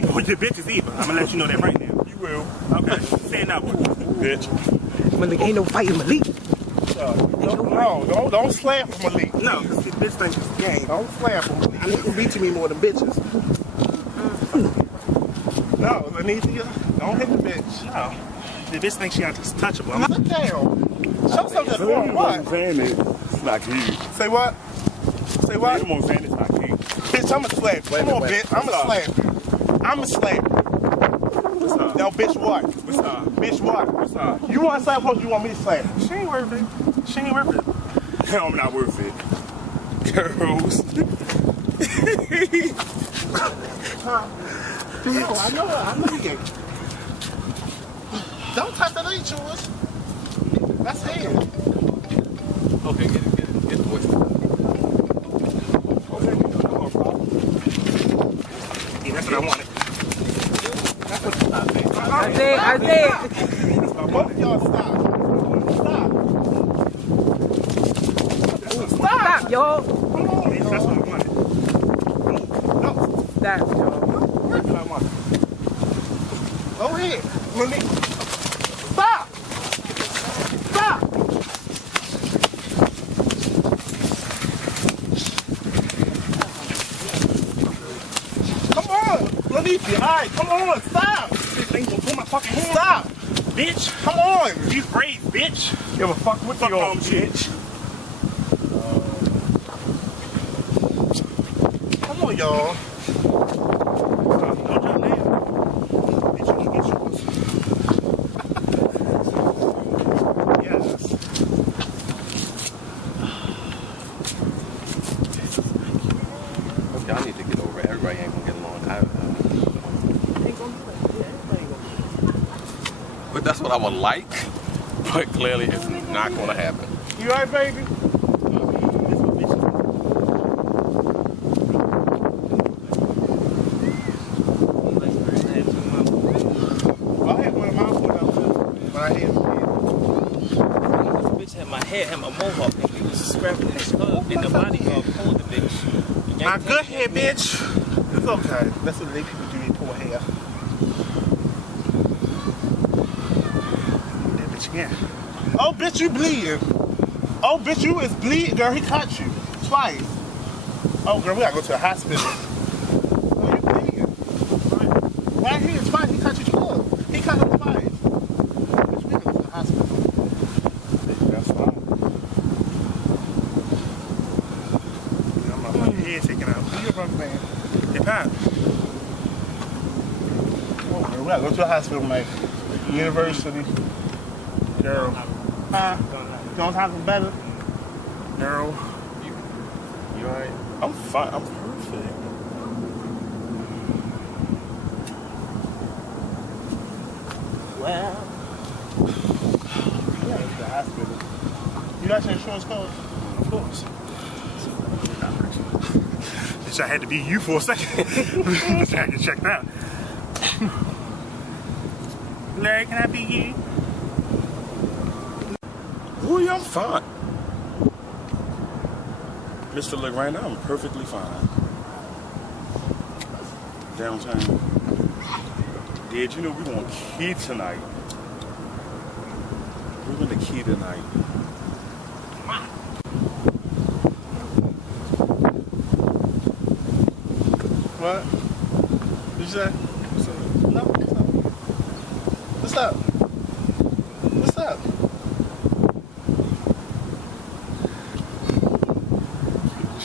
be with the bitches either. I'm gonna let you know that right now. You will. Okay. Say it now, bitch. Malik, ain't no fighting Malik. Don't slap him, Malik. No, this bitch thinks it's a game. Don't slap him. I need to beat me more than bitches. No, Anita, don't hit the bitch. No. The bitch thinks she untouchable. Sit down. Show something for him. What? It's not cute. Say what? Say what? Come on, saying it's not cute. Bitch, I'ma slap you. Come on, bitch. I'ma slap you. I'ma slap you. What's up? Now, bitch, what? What's up? Bitch, what? What's up? You want to slap her or you want me to slap? She ain't worth it. She ain't worth it. No, I'm not worth it. Girls. No, I know you get. Don't touch that, ain't yours. That's it. Okay, get the voice. Okay, come on, bro. Yeah, that's what I wanted. That's what you thought, man. I said. Both of y'all stop. Stop, y'all. Come on, That's what I wanted. No, Stop, y'all. where's my money? Go ahead. Malik. Stop. Stop. Come on, Lanita. All right, come on, stop. Bitch ain't gonna pull my fucking hand. Stop. Bitch. Come on. You brave, bitch. Give a fuck with Fuck you, on, bitch. Come on, y'all. Don't jump down. Bitch, you can get yours. Yes. Y'all need to get over it. Everybody ain't gonna get along. But that's what I would like. But clearly it's not gonna happen. You all right, baby? I had one of my foot up when I hit Bitch had my hair, had my mohawk, and we was scrapping his hub in the body pulled the bitch. my good hair, bitch. It's okay. That's what they people do. They pull hair. That bitch again. Oh, bitch, you bleeding. Oh, bitch, you is bleeding, girl. He cut you twice. Oh, girl, we gotta go to the hospital. Oh, you bleeding. Right here, twice. He cut you twice. He cut him twice. Bitch, we gotta go to the hospital. That's fine. I'm my fucking head taken out. Who you from, man? Hip hop. Oh, girl, we gotta go to the hospital, man. University. Girl. Don't have it better. Girl. You alright? I'm fine. I'm perfect. Well, Yeah, to the hospital. You got your insurance card? Of course. Bitch, I had to be you for a second. Bitch, I had to check that. Larry, can I be you? Ooh, yeah, I'm fine. Mr. Look, right now, I'm perfectly fine. Downtown. Did you know we want Key tonight? We're going to Key tonight. What? What you say? No, what's up? What's up?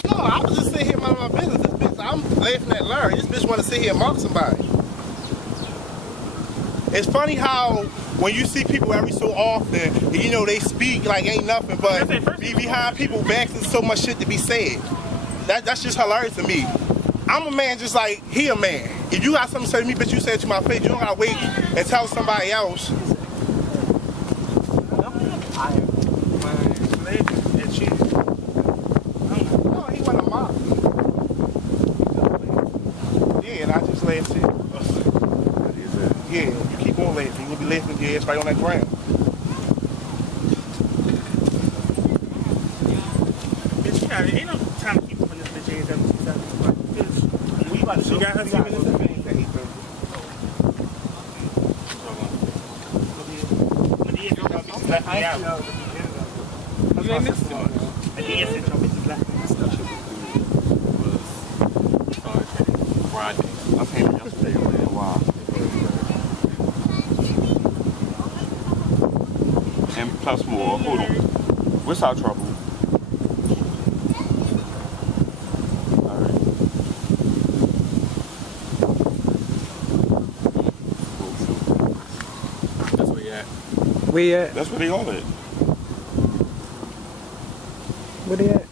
No, I was just sitting here minding my business. This bitch, I'm laughing at Larry. This bitch want to sit here and mock somebody. It's funny how when you see people every so often, you know, they speak like ain't nothing, but be behind people's backs and so much shit to be said. That's just hilarious to me. I'm a man just like he a man. If you got something to say to me, bitch, you say it to my face. You don't gotta wait and tell somebody else. No, he wasn't a mock. Yeah, and I just laughed too. Yeah, you keep on laughing. You're gonna be laughing your ass right on that ground. Bitch, you got it. Ain't no time to keep up in this bitch ass every 2 seconds. Bitch, we about to she got her 2 minutes. left me out. You ain't missed too much. And he said your bitches left me. That shit was Friday. I came yesterday, man. Wow. And plus more. Hold on. What's our trouble? Alright. That's where you at. Where you at? That's where they all at. Where they at?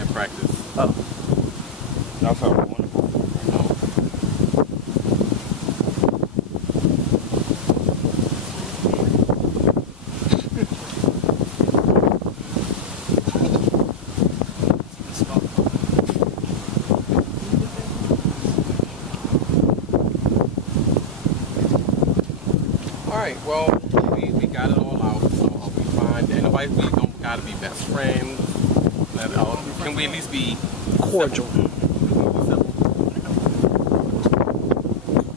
And practice. Oh. That's how we're wonderful. Alright, well, we got it all out, so we fine. And nobody, we don't gotta be best friends. Can we at least be Cordial. simple?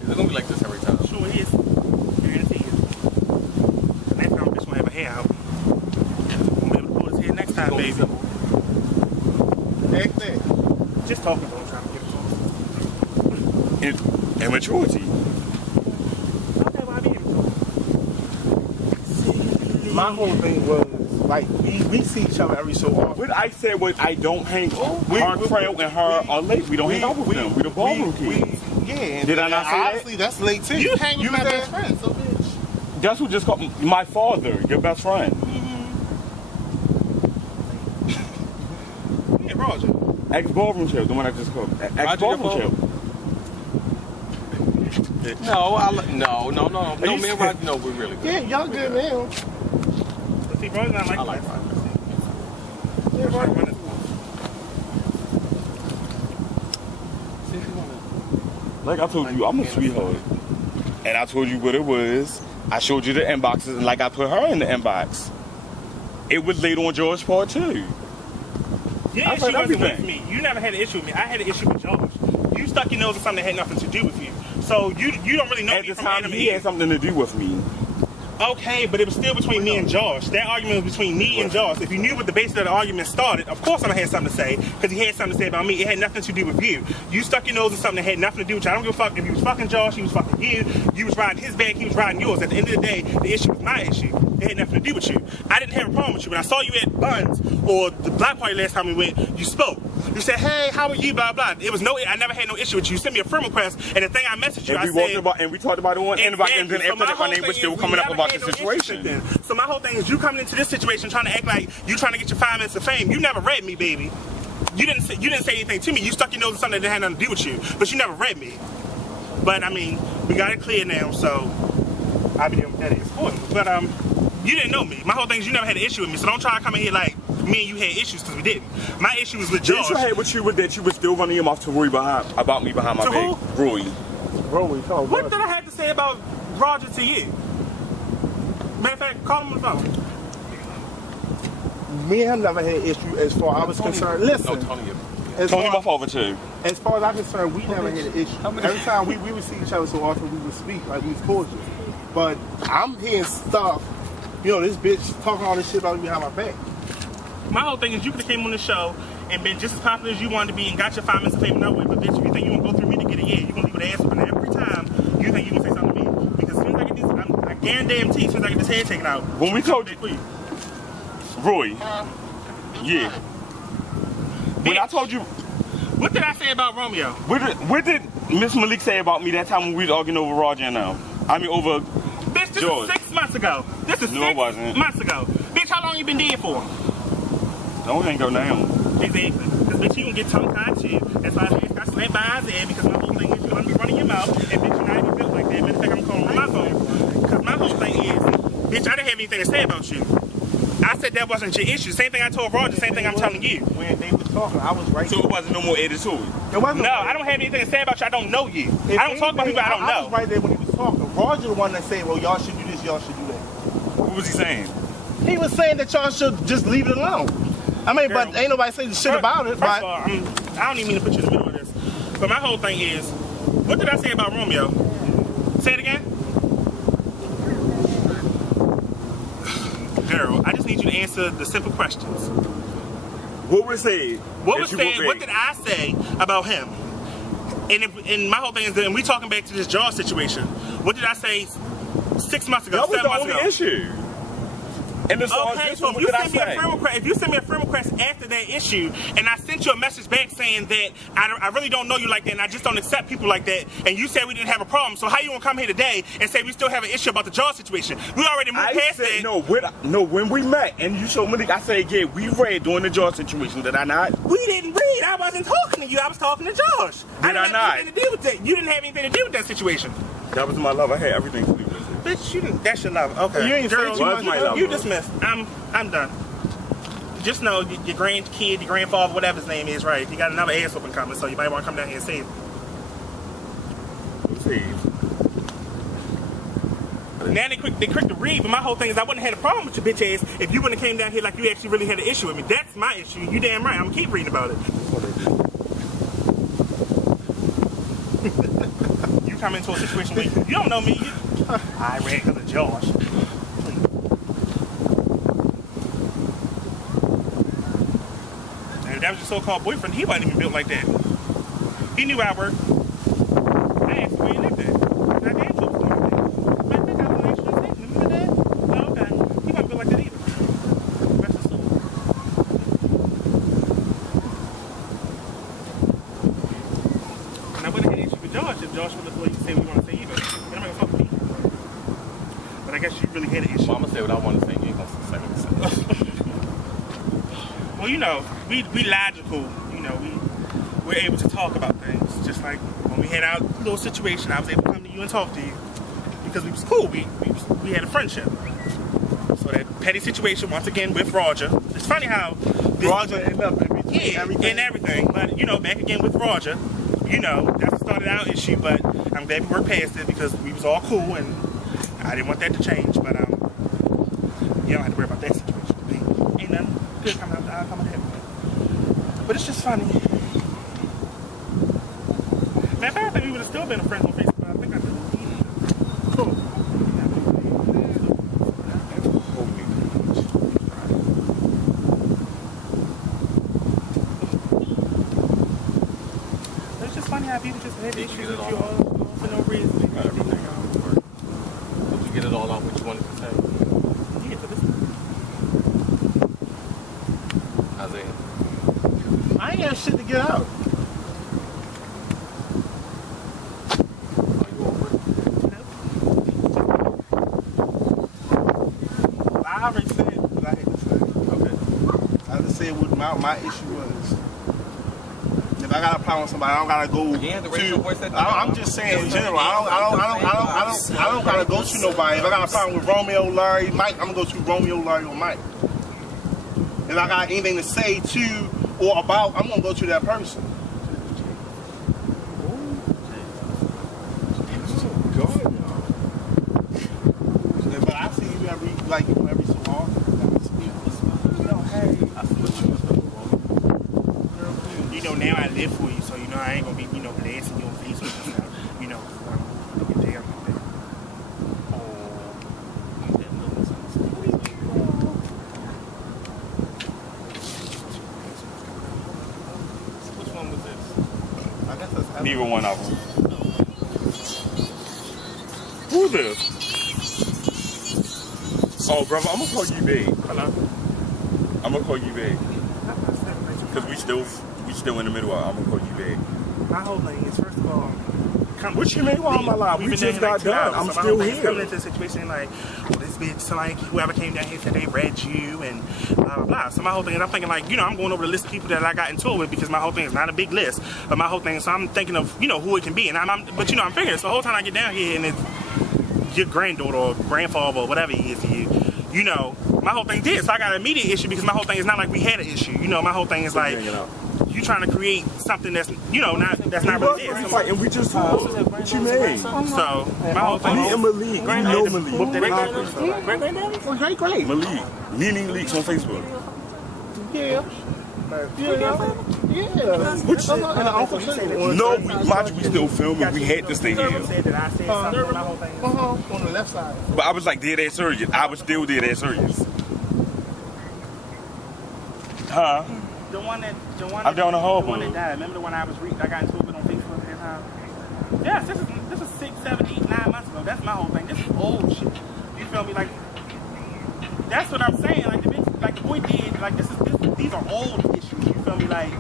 Is it gonna be like this every time? Sure it is. Guarantee you. Next time, bitch gonna have a hair out. Won't be able to pull his hair next time, Gonna be baby. simple. Next thing. Just talking to him, trying to get it to him. Immaturity. Okay, well, I be able to. My whole thing was, like, we see each other every so often. What I said was I don't hang her Creo and her are late. We don't hang out with them. We the ballroom kids. Yeah. Did I not say that? Honestly, that's late too. You hang with my said- best friend, so bitch. That's who just called my father, your best friend. Yeah, Roger. Ex-ballroom chill, the one I just called. Ex-ballroom chill. No, no, me and Roger, no, we're really good. Yeah, y'all good now. But see, Roger's not like I like that. Roger. Yeah, Roger run his See if you wanna. Like I told you, I'm a sweetheart. And I told you what it was. I showed you the inboxes, and like I put her in the inbox. It was late on George's part too. Your I issue said wasn't with everything. me. You never had an issue with me. I had an issue with George. You stuck your nose in something that had nothing to do with you. So you don't really know At me the from time, Adam he had Eve. something to do with me. Okay, but it was still between me and Josh. That argument was between me and Josh. If you knew what the basis of the argument started, of course I'm gonna have something to say, because he had something to say about me. It had nothing to do with you. You stuck your nose in something that had nothing to do with you. I don't give a fuck if he was fucking Josh, he was fucking you. You was riding his back, he was riding yours. At the end of the day, the issue was my issue. It had nothing to do with you. I didn't have a problem with you. When I saw you at Buns or the block party last time we went, you spoke. You said, hey, how are you, blah, blah. It was I never had no issue with you. You sent me a friend request, and the thing I messaged you, And I we said... we talked about it on inbox, and then after that, my name was still coming up about the situation. So my whole thing is you coming into this situation trying to act like you trying to get your 5 minutes of fame. You never read me, baby. You didn't say anything to me. You stuck your nose in something that had nothing to do with you, but you never read me. But I mean, we got it clear now, so I'll be there with that is important. But you didn't know me. My whole thing is you never had an issue with me, so don't try to come in here like me and you had issues, because we didn't. My issue was with The Josh. issue I had with you was that you was still running your mouth to Roy about me behind my To back. who? Roy. What did I have to say about Roger to you? Matter of fact, call him on the phone. Me and him never had an issue as far as I was concerned. No, Listen, Tony. as Tony, my far, father too. as far as I'm concerned, we never had an issue. Every time we would see each other so often, we would speak like we was cordial. But I'm hearing stuff, you know, this bitch talking all this shit about me behind my back. My whole thing is you could have came on the show and been just as popular as you wanted to be and got your 5 minutes of fame no way. But bitch, if you think you gonna go through me to get it, yeah, you gonna leave with an ass open every time you think you gonna say something to me. Because as soon as I get this, I guarantee as soon as I get this head taken out. When we told you, Roy, yeah. When I told you, What did I say about Romeo? what did Miss Malik say about me that time when we was arguing over Roger and now? I mean over Bitch, this George. is 6 months ago. This is No, it 6 wasn't. months ago. Bitch, how long you been dead for? Don't hang go down. Exactly. Because bitch, you gonna get tongue-tied too. That's why I got slapped by Isaiah, because my whole thing is you gonna be running your mouth, and bitch, you're not even built like that. Matter of fact, I'm calling on my phone. Because my whole thing is, bitch, I didn't have anything to say about you. I said that wasn't your issue. Same thing I told Roger, same thing I'm telling you. When they were talking, I was right. So it wasn't no more attitude. It wasn't No, I don't have anything to say about you. I don't know you. If I don't talk about people I don't I was know. right there when he was talking. Roger the one that said, well, y'all should do this, y'all should do that. What was he saying? He was saying that y'all should just leave it alone. I mean, Girl, but ain't nobody saying shit about it. First But of all, I don't even mean to put you in the middle of this. But my whole thing is, what did I say about Romeo? Say it again. answer the simple questions. What was said? What was said? What did I say about him? And my whole thing is that, and we talking back to this jaw situation. What did I say 6 months ago? That was 7 the months only ago? issue. And Okay, so if you send me a friend request after that issue, and I sent you a message back saying that I really don't know you like that, and I just don't accept people like that, and you said we didn't have a problem, so how you gonna come here today and say we still have an issue about the jaw situation? We already moved past that. No, when we met and you showed me, I said, yeah, we read during the jaw situation. Did I not? We didn't read. I wasn't talking to you. I was talking to Josh. Did I not? Anything to do with that. You didn't have anything to do with that situation. That was my love. I had everything to do with it. Bitch, you didn't. That's your love. Okay. You ain't Girl, say you dismissed. I'm done. Just know your grandkid, your grandfather, whatever his name is, right? You got another ass whooping coming, so you might want to come down here and save him. Now they quick to read, but my whole thing is I wouldn't have had a problem with your bitch ass if you wouldn't have came down here like you actually really had an issue with me. That's my issue. You damn right. I'm gonna keep reading about it. You come into a situation where you don't know me. I read because of Josh. And that was your so-called boyfriend. He wasn't even built like that. He knew I worked. I asked where he lived at. And I did told him like that. But I think I was actually saying, remember that? Oh, okay. He wasn't built like that either. Rest his soul. And I wouldn't have had an issue with Josh if Josh would have told you say we want to say either. But I'm not gonna fuck with me. But I guess you really had an issue. Well, I'm gonna say what I want to say. You ain't gonna say what you say. Well, you know, we logical. You know, we're able to talk about things. Just like when we had our little situation, I was able to come to you and talk to you because we was cool. We had a friendship. So that petty situation once again with Roger. It's funny how Roger ended up in between everything. But you know, back again with Roger. You know, that's what started our issue. But I'm glad we worked past it because we was all cool and I didn't want that to change. But you don't have to worry about that situation. Ain't nothing good coming out the outcome of that. But it's just funny. Matter of fact, I think we would have still been friends on Facebook, but I think I did. Cool. It's just funny how people just have issues with you all for no reason. Did you get it all out what you wanted to say? Yeah, for this. Isaiah. I ain't got shit to get out. I already said what I had to say. Okay. I just said what my issue was. If I got a problem with somebody, I don't gotta go You have to raise your voice at the I'm just saying in general. I don't gotta go to nobody. If I got a problem with Romeo, Larry, Mike, I'm gonna go to Romeo, Larry, or Mike. If I got anything to say to or about, I'm gonna go to that person. But I see you every so often. You know, now I live for you, so you know I ain't gonna be, you know, blasting you on Facebook and stuff. You know, get down like that. Which one was this? I guess that's Neither one of them. Who's this? Oh, brother, I'm gonna call you big. Hello? I'm gonna call you big. Because we still in the middle of it. I'm gonna call you big. My whole thing is, first of all, What you mean while I'm alive? We just got done. I'm still here. Coming into a situation like, well, this bitch, so like, whoever came down here said they read you and blah, blah, blah. So my whole thing is, I'm thinking like, you know, I'm going over the list of people that I got into it with because my whole thing is not a big list. But my whole thing is, so I'm thinking of, you know, who it can be. And but you know, I'm figuring, so the whole time I get down here and it's your granddaughter or grandfather or whatever he is to you, you know, my whole thing did. So I got an immediate issue because my whole thing is not like we had an issue. You know, my whole thing is like, you trying to create something that's, you know, that's not really there. So, and we just talked. What you mean? so my whole thing Me is, and Malik. You know Malik. Great. Malik. Nene Leaks on Facebook. Yeah. No, we still filming. We had to stay here. said that I said something, my whole thing is, On the left side. But I was like dead ass serious. I was still dead ass serious. Huh? The one that I'm down the hall, the one boo. that died. Remember the one I got into it with on Facebook at that time? Yes, this is 6, 7, 8, 9 months ago. That's my whole thing. This is old shit. You feel me? Like that's what I'm saying. Like the bitch, like the boy did. Like these are old issues. You feel me? Like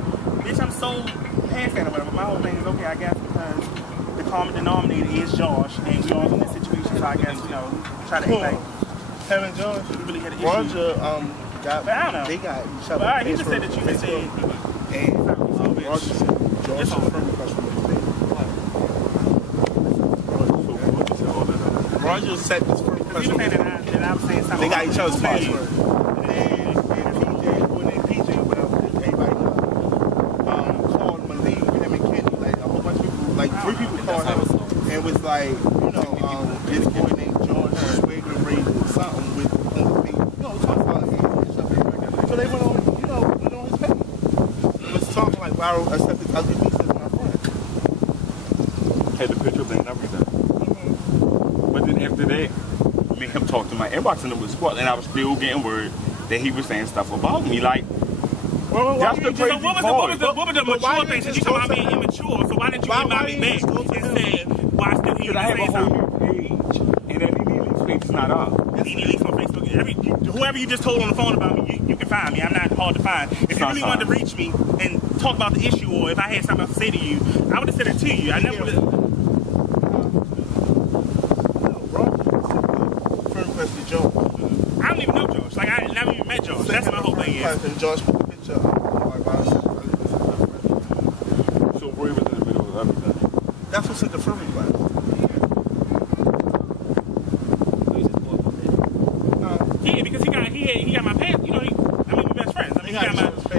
bitch, I'm so past that or whatever. My whole thing is okay. I guess because the common denominator is Josh, and we all in this situation. So I guess try to act like Him and Josh. we really had an issue. Roger, But I don't know. they got each But other. alright, he just said that you had said he was. And bitch. Roger said Josh It's is over. from the question. Roger said this from the You question. saying that I was saying something. They got each other's Hey. password. And PJ, when they PJ, whatever, everybody called Malik, him and Kenny, like a whole bunch of people, like 3 people called him, and was like, this boy named George Swigger raised something with talking about it. So they went on his page. It was talking like viral accepted ugly pieces of my friend. Had the picture thing and everything. But then after that, me and him talked to my inbox and it was squat, and I was still getting word that he was saying stuff about me. Like, that's the crazy So what was the mature thing? Since you talking about being immature, so why didn't you email me back and say why still he because I have a saying whole something? new page, and that Leaks page is not up. Nene Leaks on Facebook. Whoever you just told on the phone about me, you can find me. I'm not hard to find. If you really wanted to reach me and talk about the issue, or if I had something else to say to you, I would have said it to you. I never would have. I don't even know Josh. Like I never even met Josh. That's my whole thing. And Josh put the picture up. So Roy was in the middle of everything. That's what's in the friend request. Yeah, because he got my pass. You know, we're best friends. I mean,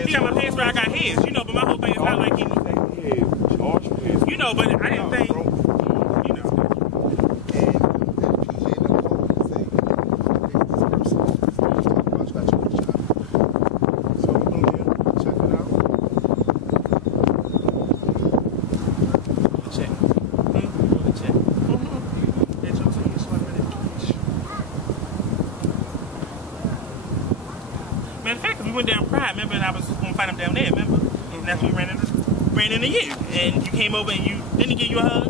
he got my password. I got his. You know, but my whole thing is not like he. You know, but I didn't think. Matter of fact, we went down Pride, remember, and I was going to fight him down there, remember? And that's when we ran into you. And you came over and didn't he give you a hug?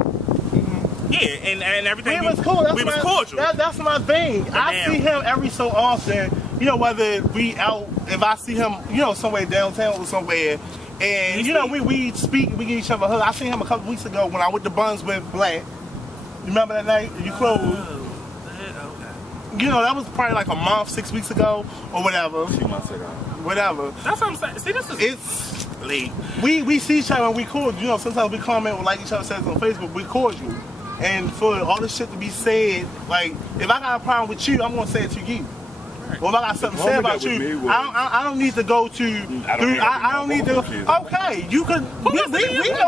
Yeah, and everything. We was cool. We was cordial. That's my thing. I see him every so often, whether we out, if I see him, somewhere downtown or somewhere, and, we speak, we give each other a hug. I seen him a couple weeks ago when I went to Buns with Black. You remember that night? You closed. That was probably like a month, 6 weeks ago, or whatever. 2 months ago. Whatever. That's what I'm saying. See, this is... It's late. We see each other and we cordial. Sometimes we comment or like each other says on Facebook, we cordial. And for all this shit to be said, like, if I got a problem with you, I'm going to say it to you. Right. Or if I got something to say about you, I don't need to go to... I don't need to... Okay, you could... We know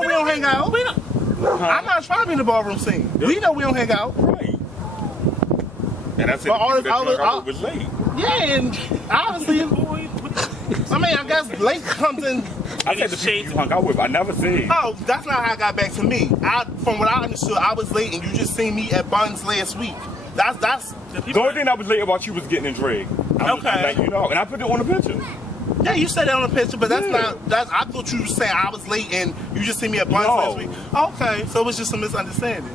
we don't hang out. I'm not trying to be in the ballroom scene. We know we don't hang out. Right. And that's it. I was late. Yeah, and obviously, I guess late comes in. I said the people you hung out with. I never said. Oh, that's not how it got back to me. From what I understood, I was late, and you just seen me at Buns last week. That's the only thing that was late about you was getting in drag. Okay. And I put it on the picture. Yeah, you said that on the picture, but that's not. I thought you were saying I was late, and you just seen me at Buns last week. Okay, so it was just a misunderstanding.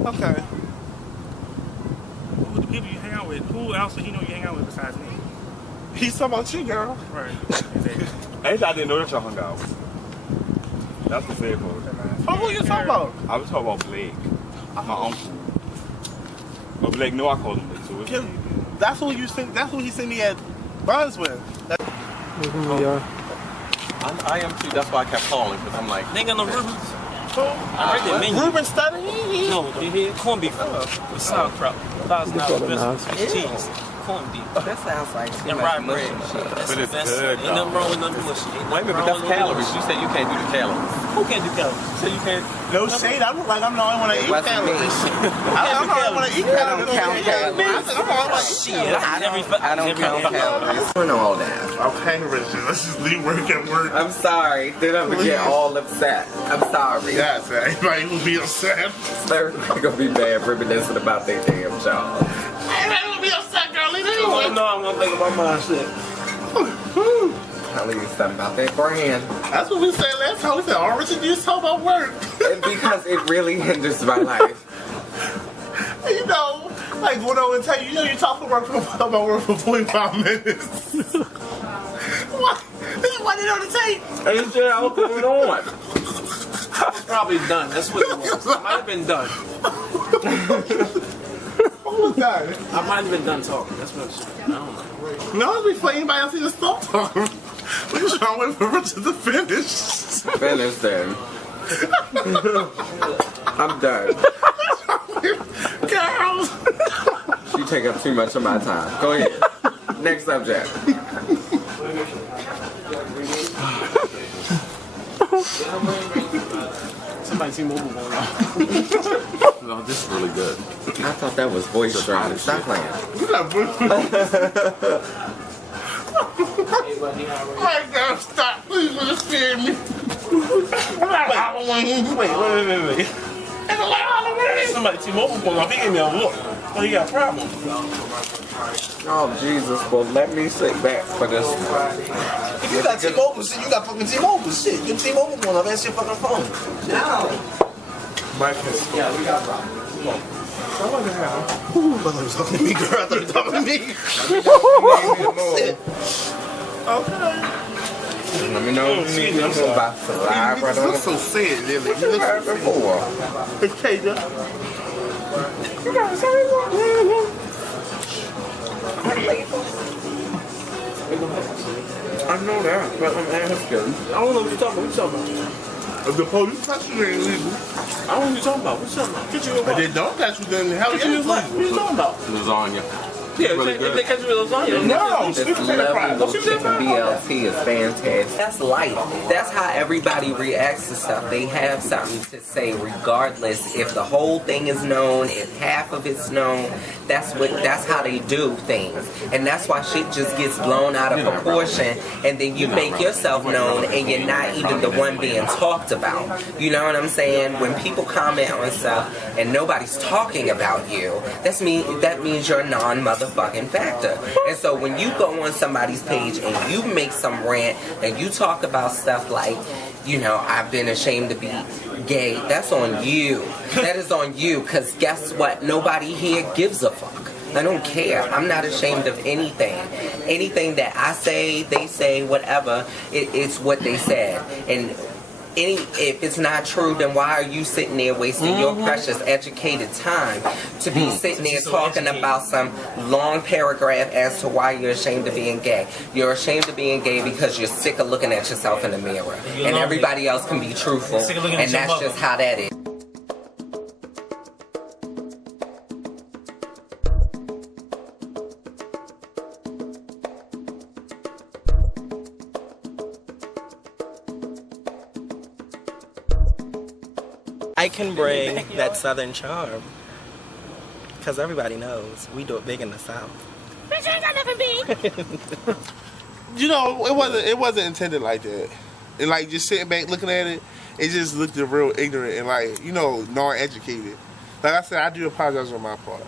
Okay. Who the people you hang out with? Who else did he know you hang out with besides me? He's talking about you, girl. Right. I didn't know that y'all hung out. That's the sad part. Oh, who you talking about? I was talking about Blake, my uncle. But Blake, no, I called him Blake, so it's that's who you think. That's who he sent me at Buns with. I am too. That's why I kept calling, because I'm like, They ain't got no Rubens. I read the menu. Ruben study? No, corned beef with sauerkraut, $1,000 cheese, corned beef, That sounds like and rye bread. But it's good, Ain't nothing wrong with nothing mushy. wait a minute, but that's calories. You said you can't do the calories. Who can't do calories? So you can't. No shade. I look like I'm the only one to eat wasn't me. calories. I'm the only one to eat calories. don't count calories. I'm the only one to eat Shit, I don't count calories. I know all that. Okay, Richard, let's just leave work at work. I'm sorry. Then I'm gonna get all upset. I'm sorry. Yes, everybody will be upset. They're gonna be mad reminiscing about their damn job. Everybody will be upset, girl. Leave it Oh anyway. no, I'm gonna think about my shit. telling you something about that brand. That's what we said last time. We said, oh, Richard, you just talk about work. Because it really hinders my life. You know, like what I would tell you, you talk about work for 45 minutes. What? This is what they don't take. And you said I was going on. I was probably done. That's what it was. I might have been done. What was that? I might have been done talking. That's what it was. I don't know. No, it's before anybody else even stop talking. We just trying to wait for Richard to finish. Finish then. I'm done. Girls. You take up too much of my time. Go ahead. Next subject. Somebody see mobile going on. No, this is really good. I thought that was voice strong. Stop playing. My God, stop. Please understand me. Wait. Somebody T-Mobile going off. He gave me a look. Oh, he got a problem. Oh, Jesus. Well, let me sit back for this one. If you got T-Mobile shit, you got fucking T-Mobile shit. Your T-Mobile going off. That's your fucking phone. Yeah, we got a problem. I thought you was talking to me, girl. I thought you were talking to me. Okay. Let me know if you need me to about to live right on. You look so sad, Lily. You look so sad. It's Tasia. You got to say I know that, but I'm asking. I don't know what you're talking about. What you talking about? If the police touch you, they ain't legal. I don't know what you're talking about. What you talking about? Get you a If they don't touch you, then hell yeah, it's What legal. you talking about? Lasagna. Yeah, if they catch you with lasagna. No, This sweet potato level fries. of chicken BLT is fantastic. That's life. That's how everybody reacts to stuff. They have something to say regardless if the whole thing is known, if half of it's known. That's how they do things. And that's why shit just gets blown out of proportion, and then you make yourself known and you're not even the one being talked about. You know what I'm saying? When people comment on stuff and nobody's talking about you, that means you're a non-motherfucking factor. And so when you go on somebody's page and you make some rant and you talk about stuff like, you know, I've been ashamed to be gay, that's on you. That is on you, because guess what? Nobody here gives a fuck. I don't care. I'm not ashamed of anything. Anything that I say, they say, whatever, it's what they said. And if it's not true, then why are you sitting there wasting your precious educated time to be sitting there talking about some long paragraph as to why you're ashamed of being gay? You're ashamed of being gay because you're sick of looking at yourself in the mirror. And everybody else can be truthful. And that's just how that is. I can bring that southern charm, because everybody knows we do it big in the South. Bitch, you ain't got nothing big. You know, it wasn't intended like that. And like just sitting back looking at it, it just looked real ignorant and like, you know, non-educated. Like I said, I do apologize on my part.